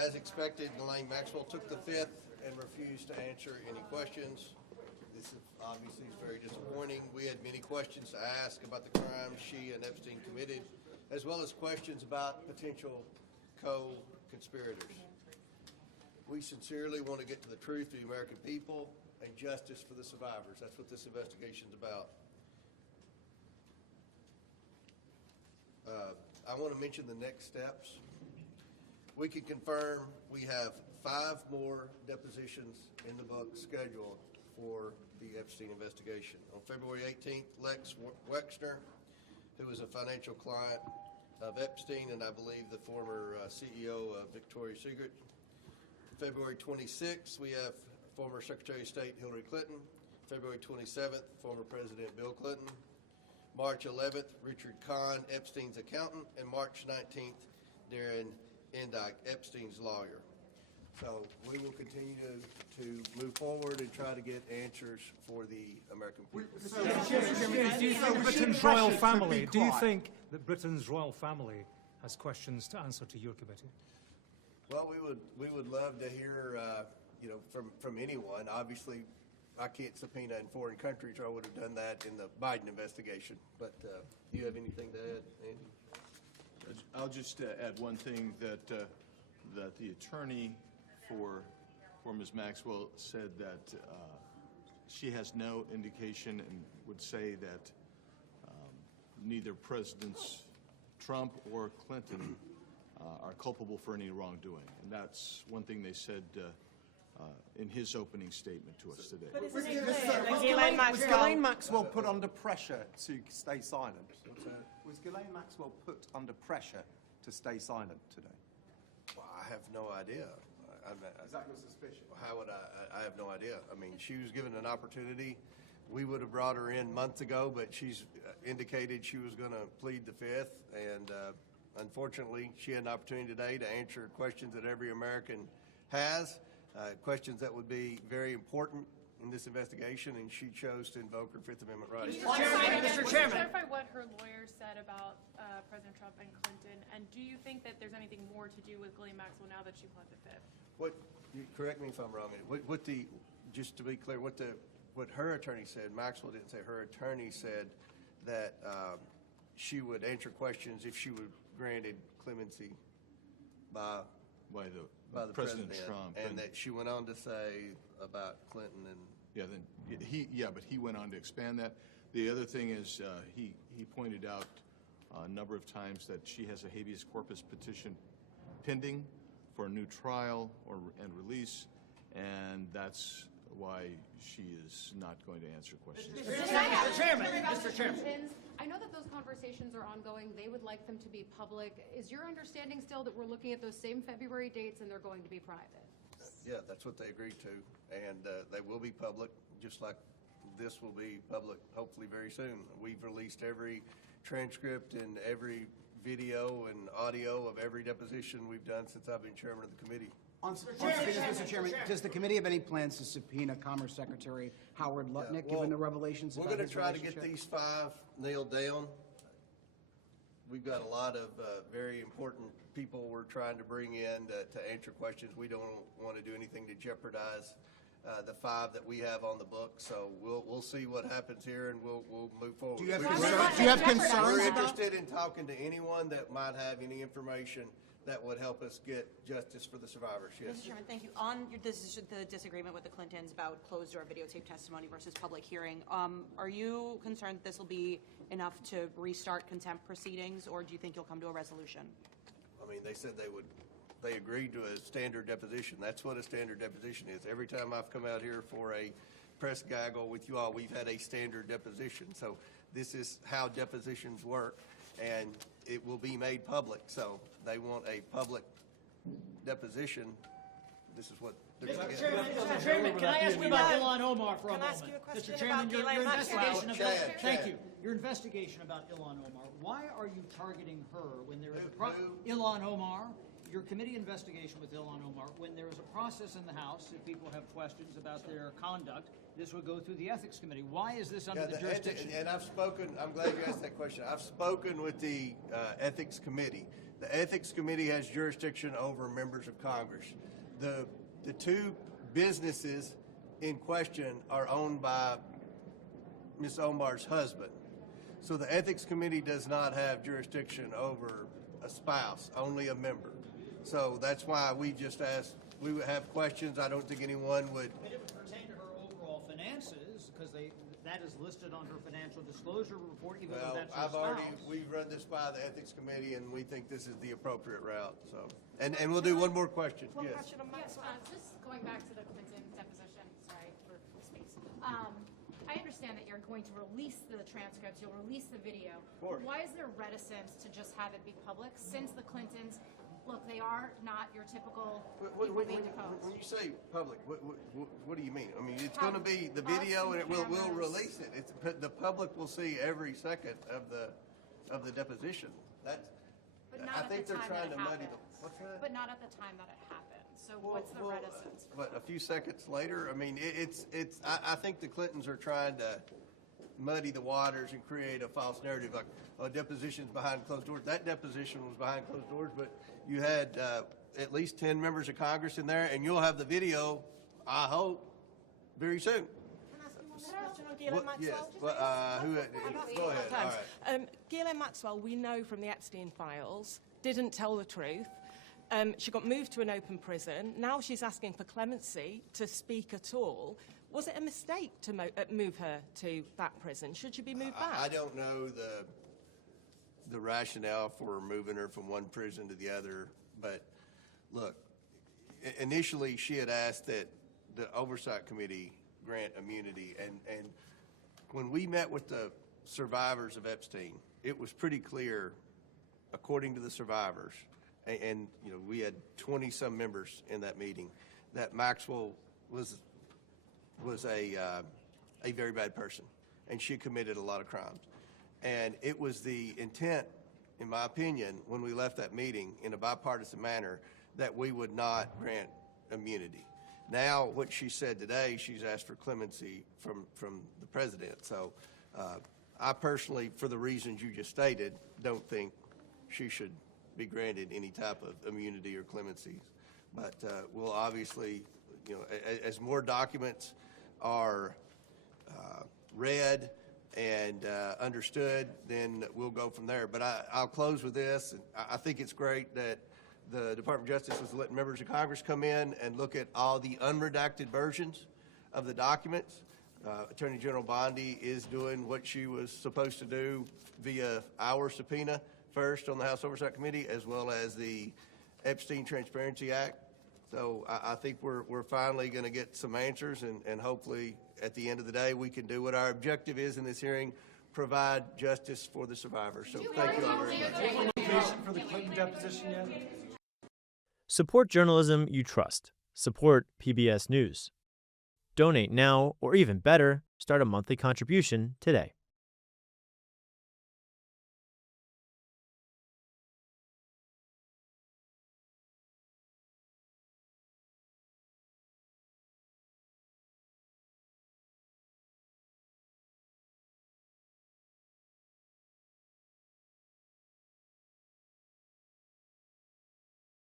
As expected, Ghislaine Maxwell took the fifth and refused to answer any questions. This is obviously very disappointing. We had many questions to ask about the crimes she and Epstein committed, as well as questions about potential co-conspirators. We sincerely want to get to the truth of the American people and justice for the survivors. That's what this investigation is about. I want to mention the next steps. We can confirm we have 5 more depositions in the book scheduled for the Epstein investigation. On February 18th, Lex Wexner, who is a financial client of Epstein and I believe the former CEO of Victoria's Secret. February 26th, we have former Secretary of State Hillary Clinton. February 27th, former President Bill Clinton. March 11th, Richard Kahn, Epstein's accountant. And March 19th, Darren Endike, Epstein's lawyer. So we will continue to move forward and try to get answers for the American people. Do you think Britain's royal family, do you think that Britain's royal family has questions to answer to your committee? Well, we would love to hear, from anyone. Obviously, I can't subpoena in foreign countries, or I would have done that in the Biden investigation. But do you have anything to add, Andy? I'll just add one thing that the attorney for Ms. Maxwell said that she has no indication and would say that neither Presidents Trump or Clinton are culpable for any wrongdoing. And that's one thing they said in his opening statement to us today. Was Ghislaine Maxwell put under pressure to stay silent? Was Ghislaine Maxwell put under pressure to stay silent today? Well, I have no idea. Is that your suspicion? How would I have no idea. I mean, she was given an opportunity. We would have brought her in months ago, but she's indicated she was going to plead the fifth. And unfortunately, she had an opportunity today to answer questions that every American has, questions that would be very important in this investigation, and she chose to invoke her Fifth Amendment rights. Mr. Chairman, clarify what her lawyer said about President Trump and Clinton, and do you think that there's anything more to do with Ghislaine Maxwell now that she pled the fifth? Correct me if I'm wrong. Just to be clear, what her attorney said, Maxwell didn't say. Her attorney said that she would answer questions if she were granted clemency by the President president, Trump, and that she went on to say about Clinton and. But he went on to expand that. The other thing is he pointed out a number of times that she has a habeas corpus petition pending for a new trial and release, and that's why she is not going to answer questions. Mr. Chairman. I know that those conversations are ongoing. They would like them to be public. Is your understanding still that we're looking at those same February dates and they're going to be private? Yeah, that's what they agreed to, and they will be public, just like this will be public hopefully very soon. We've released every transcript and every video and audio of every deposition we've done since I've been chairman of the committee. On subpoenas, Mr. Chairman, does the committee have any plans to subpoena Commerce Secretary Howard Lutnick, given the revelations about his relationship? We're going to try to get these 5 nailed down. We've got a lot of very important people we're trying to bring in to answer questions. We don't want to do anything to jeopardize the 5 that we have on the book. So we'll see what happens here, and we'll move forward. Do you have concerns? We're interested in talking to anyone that might have any information that would help us get justice for the survivors. Yes. Mr. Chairman, thank you. On the disagreement with the Clintons about closed-door videotape testimony versus public hearing, are you concerned that this will be enough to restart contempt proceedings, or do you think you'll come to a resolution? I mean, they said they agreed to a standard deposition. That's what a standard deposition is. Every time I've come out here for a press gaggle with you all, we've had a standard deposition. So this is how depositions work, and it will be made public. So they want a public deposition. This is what they're going to get. Mr. Chairman, can I ask you about Ilhan Omar for a moment? Ask you a question Mr. Chairman, your investigation Chad. Thank you. Your investigation about Ilhan Omar. Why are you targeting her when there is Ilhan Omar? Your committee investigation with Ilhan Omar, when there is a process in the House, if people have questions about their conduct, this would go through the Ethics Committee. Why is this under the jurisdiction? And I've spoken, I'm glad you asked that question. I've spoken with the Ethics Committee. The Ethics Committee has jurisdiction over members of Congress. The two businesses in question are owned by Ms. Omar's husband. So the Ethics Committee does not have jurisdiction over a spouse, only a member. So that's why we just asked, we would have questions. I don't think anyone would. But it would pertain to her overall finances, because that is listed on her financial disclosure report, even though Well, that's her spouse. we've run this by the Ethics Committee, and we think this is the appropriate route, so. And we'll do one more question, yes. Yes, just going back to the Clinton deposition, sorry for space. I understand that you're going to release the transcripts, you'll release the video. Of course. Why is there reticence to just have it be public, since the Clintons, look, they are not your typical people being deposed? When you say public, what do you mean? I mean, it's going to be the video, and we'll release it. The public will see every second of the deposition. That's. But not I at think the they're time that trying to it muddy happens. the. What's that? But not at the time that it happened. So what's the reticence? What, a few seconds later? I mean, I think the Clintons are trying to muddy the waters and create a false narrative, like, depositions behind closed doors. That deposition was behind closed doors, but you had at least 10 members of Congress in there, and you'll have the video, I hope, very soon. Can I ask you one more question on Ghislaine Maxwell? Yes, go ahead, all right. Ghislaine Maxwell, we know from the Epstein files, didn't tell the truth. She got moved to an open prison. Now she's asking for clemency to speak at all. Was it a mistake to move her to that prison? Should she be moved back? I don't know the rationale for moving her from one prison to the other, but look, initially she had asked that the Oversight Committee grant immunity, and when we met with the survivors of Epstein, it was pretty clear, according to the survivors, and you know, we had 20-some members in that meeting, that Maxwell was a very bad person, and she committed a lot of crimes. And it was the intent, in my opinion, when we left that meeting in a bipartisan manner, that we would not grant immunity. Now, what she said today, she's asked for clemency from the president. So I personally, for the reasons you just stated, don't think she should be granted any type of immunity or clemency. But we'll obviously, you know, as more documents are read and understood, then we'll go from there. But I'll close with this. I think it's great that the Department of Justice is letting members of Congress come in and look at all the unredacted versions of the documents. Attorney General Bondi is doing what she was supposed to do via our subpoena first on the House Oversight Committee, as well as the Epstein Transparency Act. So I think we're finally going to get some answers, and hopefully at the end of the day we can do what our objective is in this hearing, provide justice for the survivors. So thank you all very much. For the Clinton deposition yet? Support journalism you trust. Support PBS News. Donate now, or even better, start a monthly contribution today.